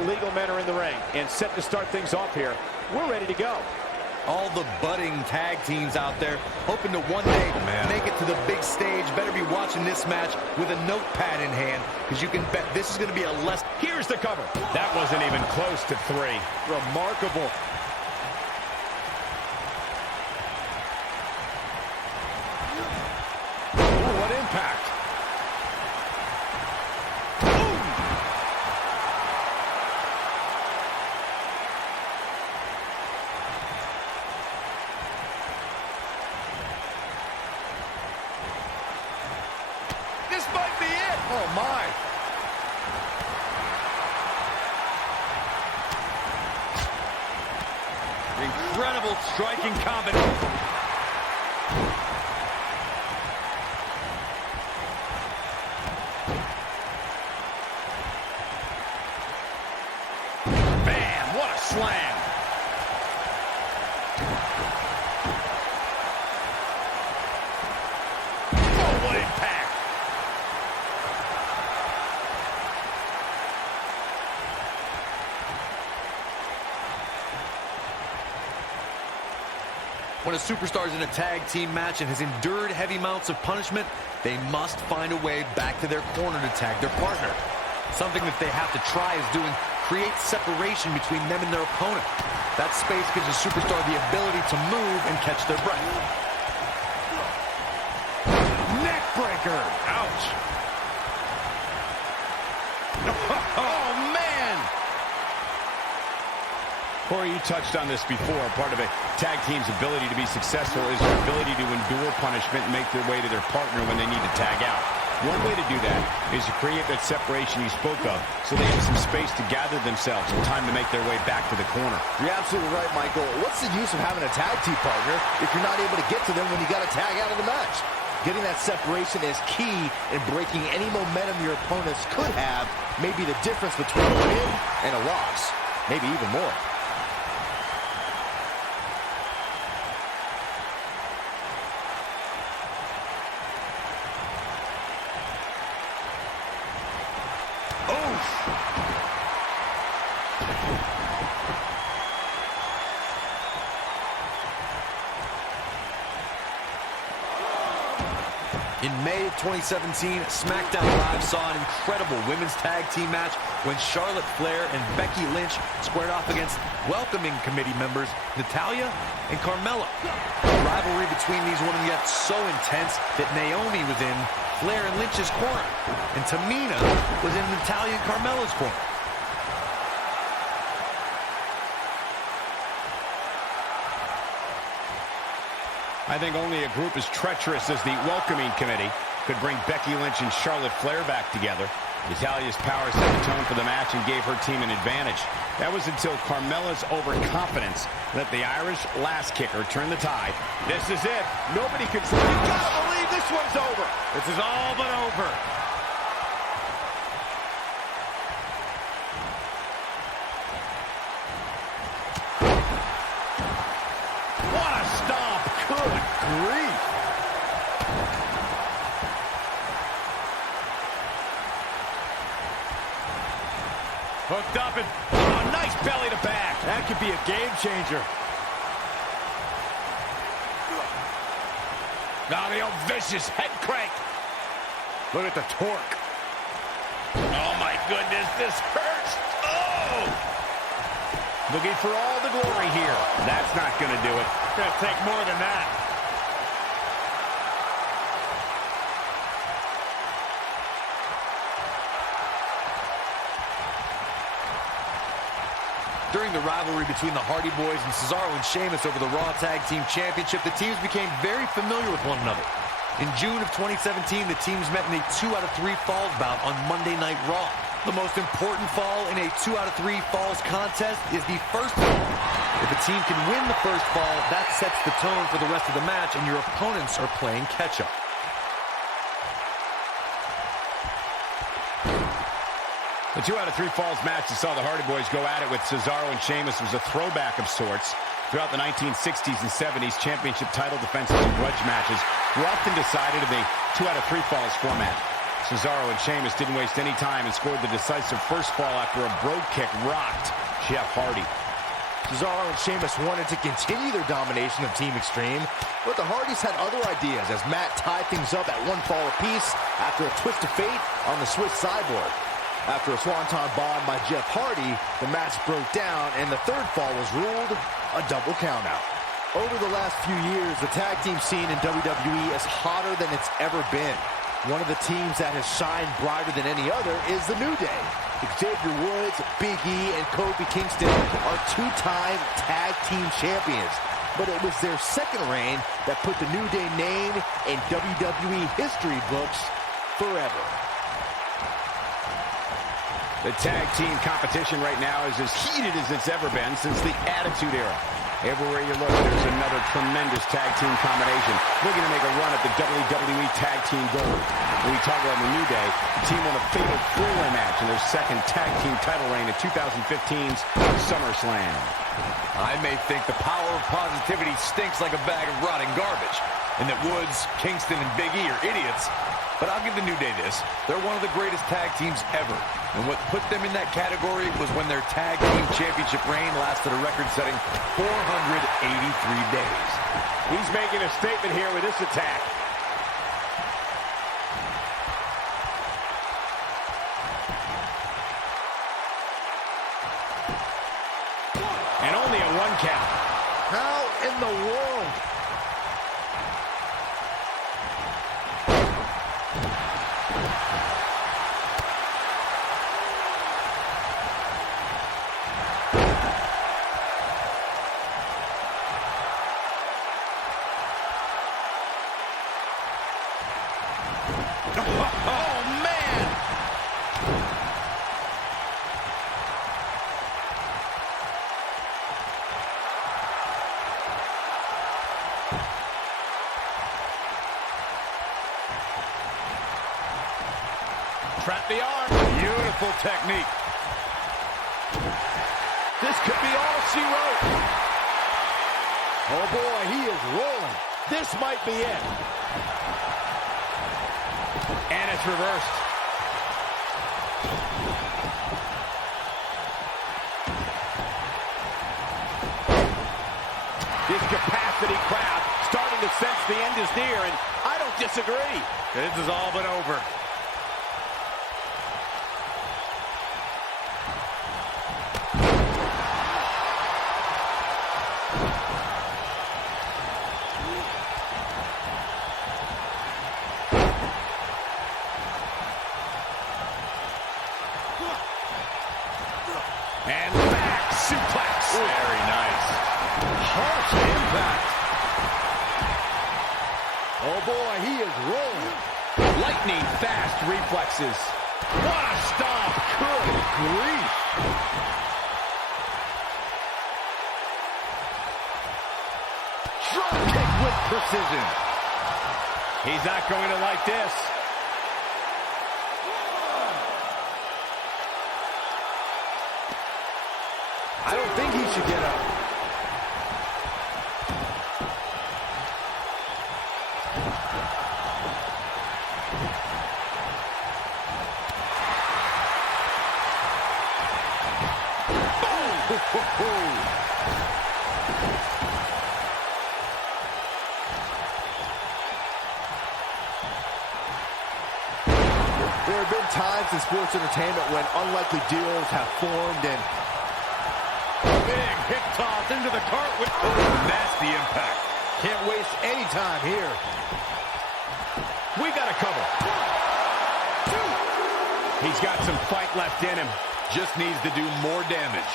legal men are in the ring and set to start things off here. We're ready to go. All the budding tag teams out there hoping to one day make it to the big stage. Better be watching this match with a notepad in hand, because you can bet this is going to be a less. Here's the cover. That wasn't even close to 3. Remarkable. Ooh, what impact. This might be it. Oh, my. Incredible striking combination. Bam, what a slam. Oh, what impact. When a superstar is in a tag team match and has endured heavy amounts of punishment, they must find a way back to their corner to tag their partner. Something that they have to try is doing create separation between them and their opponent. That space gives a superstar the ability to move and catch their breath. Neck breaker. Ouch. Oh, man. Corey, you touched on this before. Part of a tag team's ability to be successful is their ability to endure punishment and make their way to their partner when they need to tag out. One way to do that is to create that separation you spoke of so they have some space to gather themselves and time to make their way back to the corner. You're absolutely right, Michael. What's the use of having a tag team partner if you're not able to get to them when you got to tag out of the match? Getting that separation is key in breaking any momentum your opponents could have. Maybe the difference between a win and a loss. Maybe even more. In May of 2017, SmackDown Live saw an incredible women's tag team match when Charlotte Flair and Becky Lynch squared off against welcoming committee members Natalya and Carmella. The rivalry between these women got so intense that Naomi was in Flair and Lynch's corner, and Tamina was in Natalya and Carmella's corner. I think only a group as treacherous as the welcoming committee could bring Becky Lynch and Charlotte Flair back together. Natalya's power set the tone for the match and gave her team an advantage. That was until Carmella's overconfidence let the Irish last kicker turn the tide. This is it. Nobody can. You gotta believe this one's over. This is all but over. What a stomp. Good grief. Hooked up and nice belly to back. That could be a game changer. Now the old vicious head crank. Look at the torque. Oh my goodness, this hurts. Oh! Looking for all the glory here. That's not going to do it. Going to take more than that. During the rivalry between the Hardy Boys and Cesaro and Sheamus over the Raw Tag Team Championship, the teams became very familiar with one another. In June of 2017, the teams met in a 2 out of 3 falls bout on Monday Night Raw. The most important fall in a 2 out of 3 falls contest is the first fall. If a team can win the first fall, that sets the tone for the rest of the match, and your opponents are playing catch-up. The 2 out of 3 falls match that saw the Hardy Boys go at it with Cesaro and Sheamus was a throwback of sorts. Throughout the 1960s and 70s, championship title defenses and grudge matches were often decided in the 2 out of 3 falls format. Cesaro and Sheamus didn't waste any time and scored the decisive first fall after a brogue kick rocked Jeff Hardy. Cesaro and Sheamus wanted to continue their domination of Team Extreme, but the Hardys had other ideas as Matt tied things up at one fall apiece after a twist of fate on the Swiss Cyborg. After a swanton bomb by Jeff Hardy, the match broke down and the third fall was ruled a double countout. Over the last few years, the tag team scene in WWE is hotter than it's ever been. One of the teams that has shined brighter than any other is the New Day. Xavier Woods, Big E, and Kofi Kingston are two-time tag team champions. But it was their second reign that put the New Day name in WWE history books forever. The tag team competition right now is as heated as it's ever been since the Attitude Era. Everywhere you look, there's another tremendous tag team combination looking to make a run at the WWE Tag Team Gold. When we talk about the New Day, the team won a fatal four-way match in their second tag team title reign at 2015's SummerSlam. I may think the power of positivity stinks like a bag of rotting garbage, and that Woods, Kingston, and Big E are idiots. But I'll give the New Day this. They're one of the greatest tag teams ever. And what put them in that category was when their tag team championship reign lasted a record-setting 483 days. He's making a statement here with this attack. And only a one count. How in the world? Oh, man! Trap the arm. Beautiful technique. This could be all she wrote. Oh, boy, he is rolling. This might be it. And it's reversed. This capacity crowd starting to sense the end is near, and I don't disagree. This is all but over. And back suplex. Very nice. Harsh impact. Oh, boy, he is rolling. Lightning fast reflexes. What a stomp. Good grief. Drop kick with precision. He's not going to like this. I don't think he should get up. There have been times in sports entertainment when unlikely duos have formed and Big hip toss into the cartwheel. Nasty impact. can't waste any time here. We got a cover. He's got some fight left in him. Just needs to do more damage.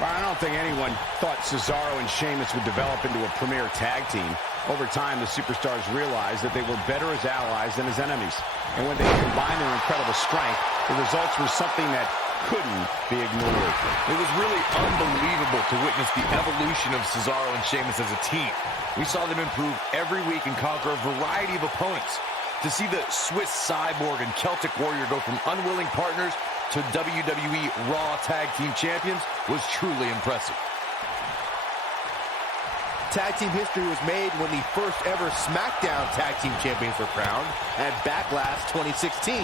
Well, I don't think anyone thought Cesaro and Sheamus would develop into a premier tag team. Over time, the superstars realized that they were better as allies than as enemies. And when they combined their incredible strength, the results were something that couldn't be ignored. It was really unbelievable to witness the evolution of Cesaro and Sheamus as a team. We saw them improve every week and conquer a variety of opponents. To see the Swiss Cyborg and Celtic Warrior go from unwilling partners to WWE Raw Tag Team Champions was truly impressive. tag team history was made when the first ever SmackDown Tag Team Champions were crowned at Backlash 2016.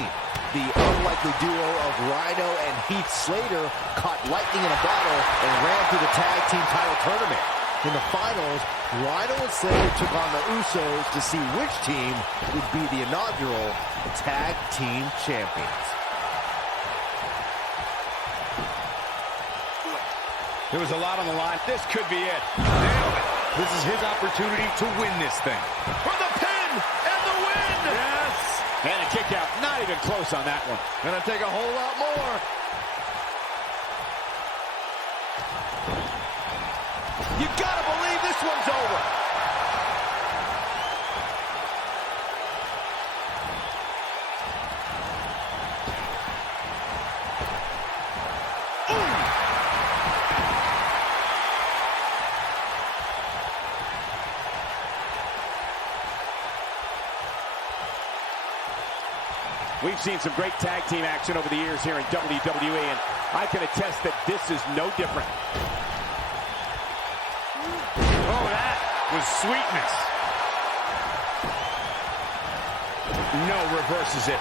The unlikely duo of Rhino and Heath Slater caught lightning in a bottle and ran through the tag team title tournament. In the finals, Rhino and Slater took on the Usos to see which team would be the inaugural Tag Team Champions. There was a lot on the line. This could be it. Nailed it. This is his opportunity to win this thing. For the pin and the win! Yes! And a kick out. Not even close on that one. Gonna take a whole lot more. You gotta believe this one's over. We've seen some great tag team action over the years here in WWE, and I can attest that this is no different. Oh, that was sweetness. No, reverses it.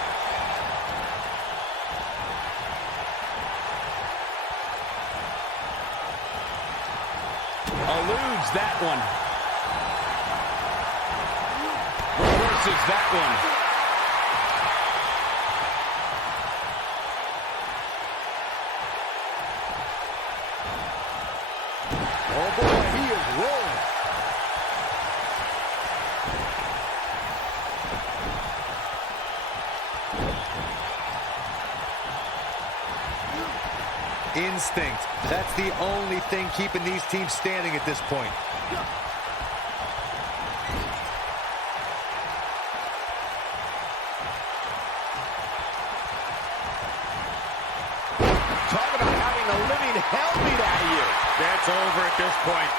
Eludes that one. Reverses that one. Oh boy, he is rolling. Instinct. That's the only thing keeping these teams standing at this point. Talk about having a living hell beat out of you. That's over at this point.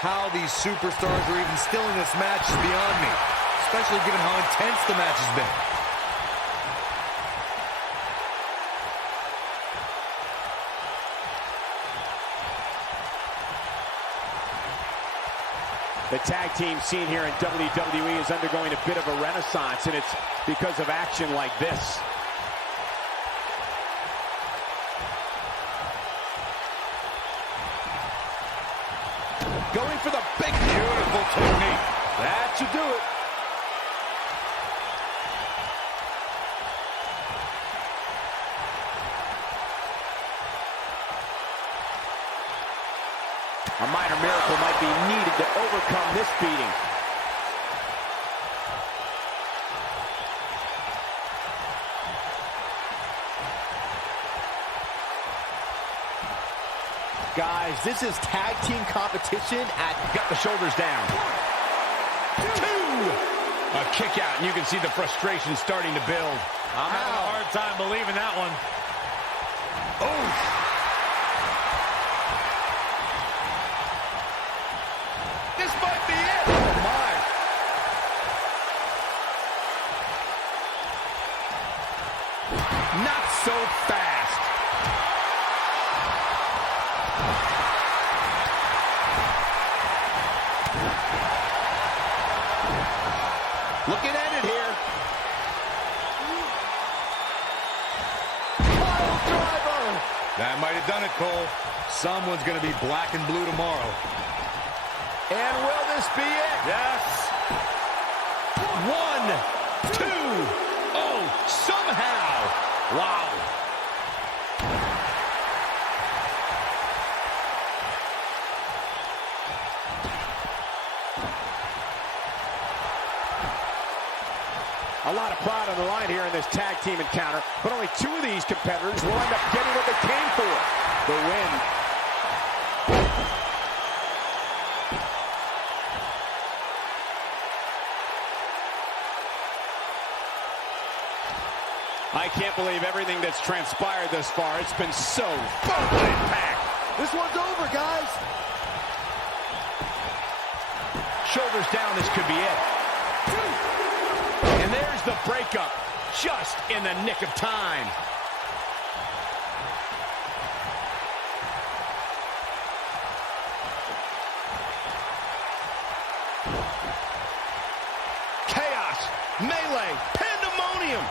How these superstars are even still in this match is beyond me, especially given how intense the match has been. The tag team scene here in WWE is undergoing a bit of a renaissance, and it's because of action like this. Going for the big, beautiful technique. That should do it. A minor miracle might be needed to overcome this beating. Guys, this is tag team competition at... Got the shoulders down. Two! A kick out, and you can see the frustration starting to build. I'm having a hard time believing that one. Oh! This might be it. Oh, my. Not so fast. Looking at it here. Pile driver! That might have done it, Cole. Someone's going to be black and blue tomorrow. And will this be it? Yes. 1, 2. Oh, somehow. Wow. A lot of pride on the line here in this tag team encounter, but only 2 of these competitors will end up getting what they came for. The win. I can't believe everything that's transpired thus far. It's been so fun and packed. This one's over, guys. Shoulders down, this could be it. And there's the breakup, just in the nick of time. Chaos, melee, pandemonium.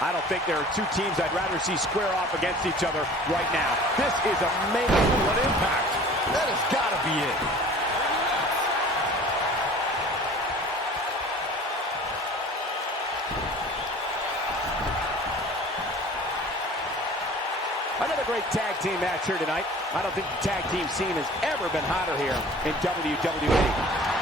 I don't think there are two teams I'd rather see square off against each other right now. This is amazing. What impact. That has got to be it. Another great tag team match here tonight. I don't think the tag team scene has ever been hotter here in WWE.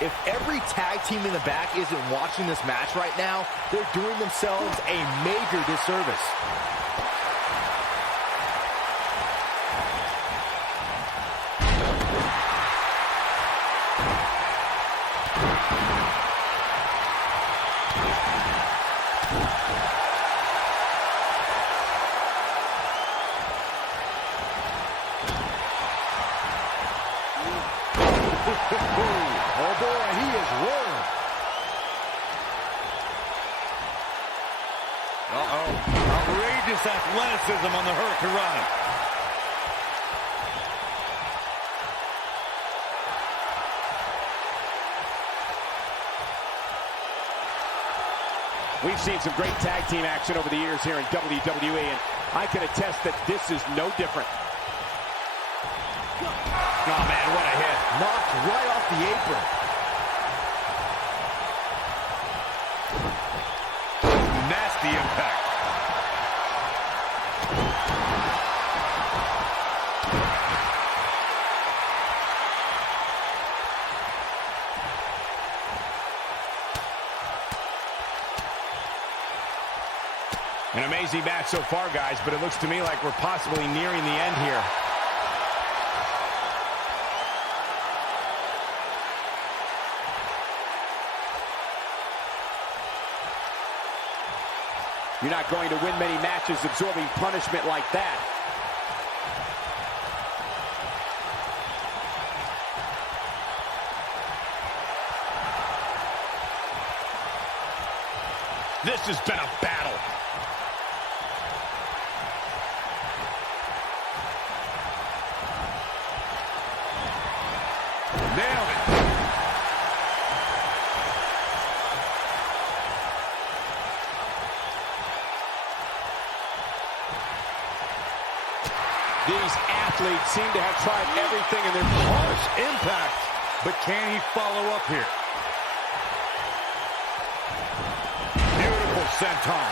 If every tag team in the back isn't watching this match right now, they're doing themselves a major disservice. Oh boy, he is rolling. Uh-oh. Outrageous athleticism on the Hurricanrana. We've seen some great tag team action over the years here in WWE, and I can attest that this is no different. Oh, man, what a hit. Knocked right off the apron. Nasty impact. An amazing match so far, guys, but it looks to me like we're possibly nearing the end here. You're not going to win many matches absorbing punishment like that. This has been a battle. Nailed it. These athletes seem to have tried everything in their harsh Impact. But can he follow up here? Beautiful senton.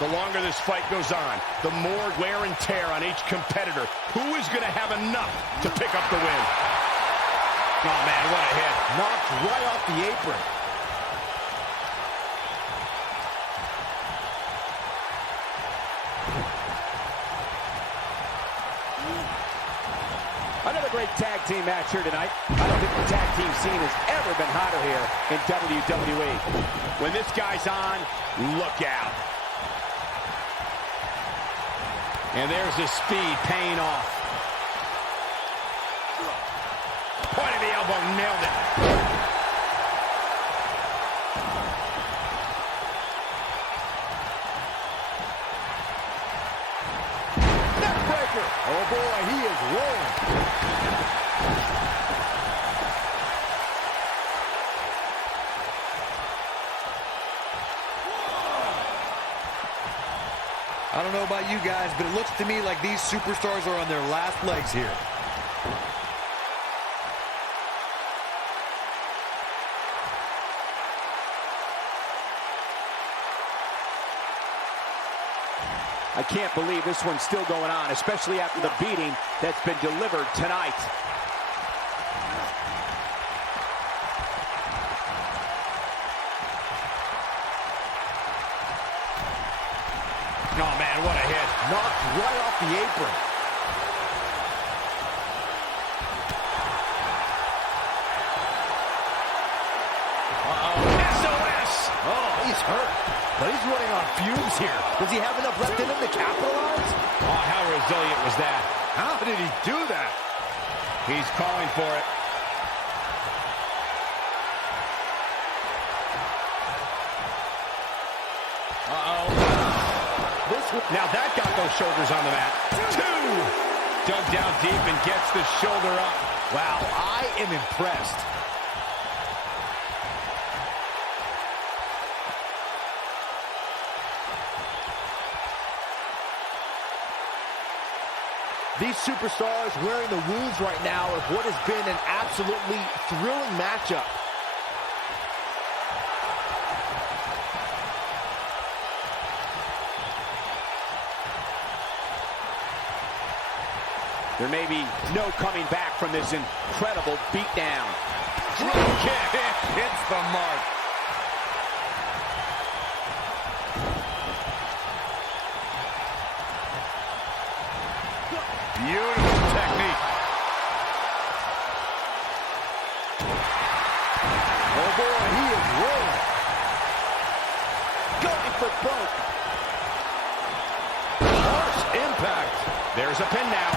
The longer this fight goes on, the more wear and tear on each competitor. Who is going to have enough to pick up the win? Oh, man, what a hit. Knocked right off the apron. Another great tag team match here tonight. I don't think the tag team scene has ever been hotter here in WWE. When this guy's on, look out. And there's his speed paying off. Point of the elbow, nailed it. Neckbreaker. Oh boy, he is rolling. I don't know about you guys, but it looks to me like these superstars are on their last legs here. I I can't believe this one's still going on, especially after the beating that's been delivered tonight. Oh, man, what a hit. Knocked right off the apron. SOS! Oh, he's hurt. But he's running on fumes here. Does he have enough left in him to capitalize? Oh, how resilient was that? How did he do that? He's calling for it. Now that got those shoulders on the mat. 2! Dug down deep and gets the shoulder up. Wow, I am impressed. These superstars wearing the wounds right now of what has been an absolutely thrilling matchup. There may be no coming back from this incredible beatdown. Drop kick hits the mark. Beautiful technique. Oh boy, he is rolling. Going for broke. Harsh impact. There's a pin now.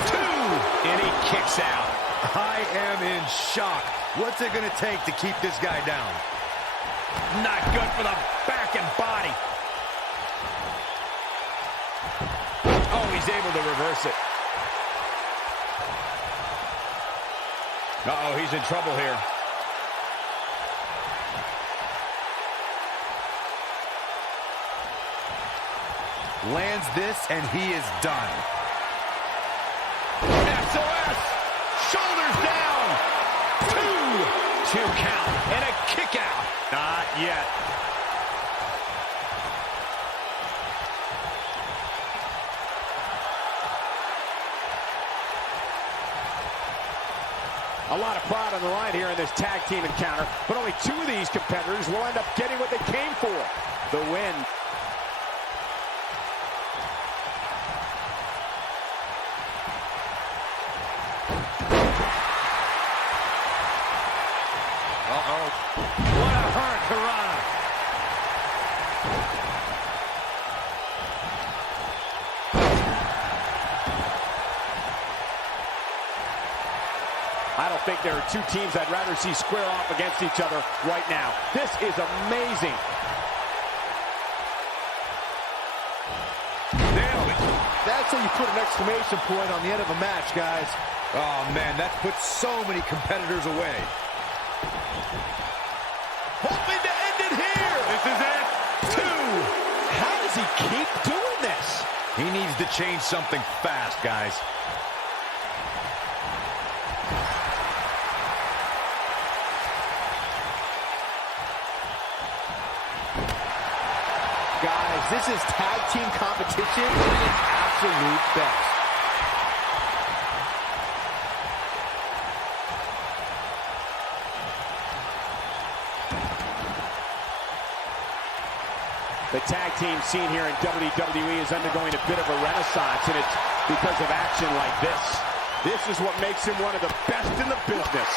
2! And he kicks out. I am in shock. What's it going to take to keep this guy down? Not good for the back and body. Oh, he's able to reverse it. Uh-oh, he's in trouble here. Lands this, and he is done. SOS! Shoulders down! 2! 2 count and a kick out. Not yet. A lot of pride on the line here in this tag team encounter, but only 2 of these competitors will end up getting what they came for, the win. What a hurricanrana. I don't think there are 2 teams I'd rather see square off against each other right now. This is amazing. Nailed it. That's how you put an exclamation point on the end of a match, guys. Oh, man, that puts so many competitors away. Hoping to end it here. This is it. 2. How does he keep doing this? He needs to change something fast, guys. Guys, this is tag team competition at its absolute best. The tag team scene here in WWE is undergoing a bit of a renaissance, and it's because of action like this. This is what makes him one of the best in the business.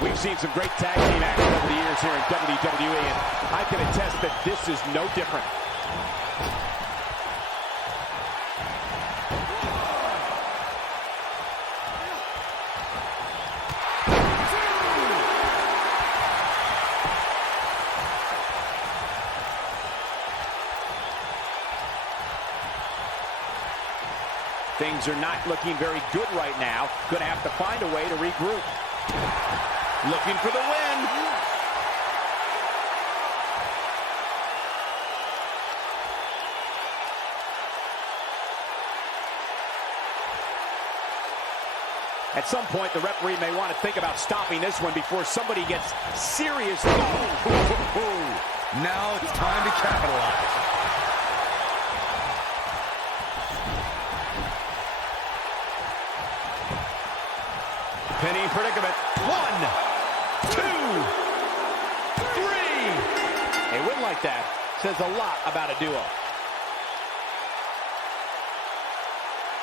We've seen some great tag team action over the years here in WWE, and I can attest that this is no different. Things are not looking very good right now. Going to have to find a way to regroup. Looking for the win. At some point, the referee may want to think about stopping this one before somebody gets serious. Now it's time to capitalize. Pinning predicament. 1, 2, 3. A win like that says a lot about a duo.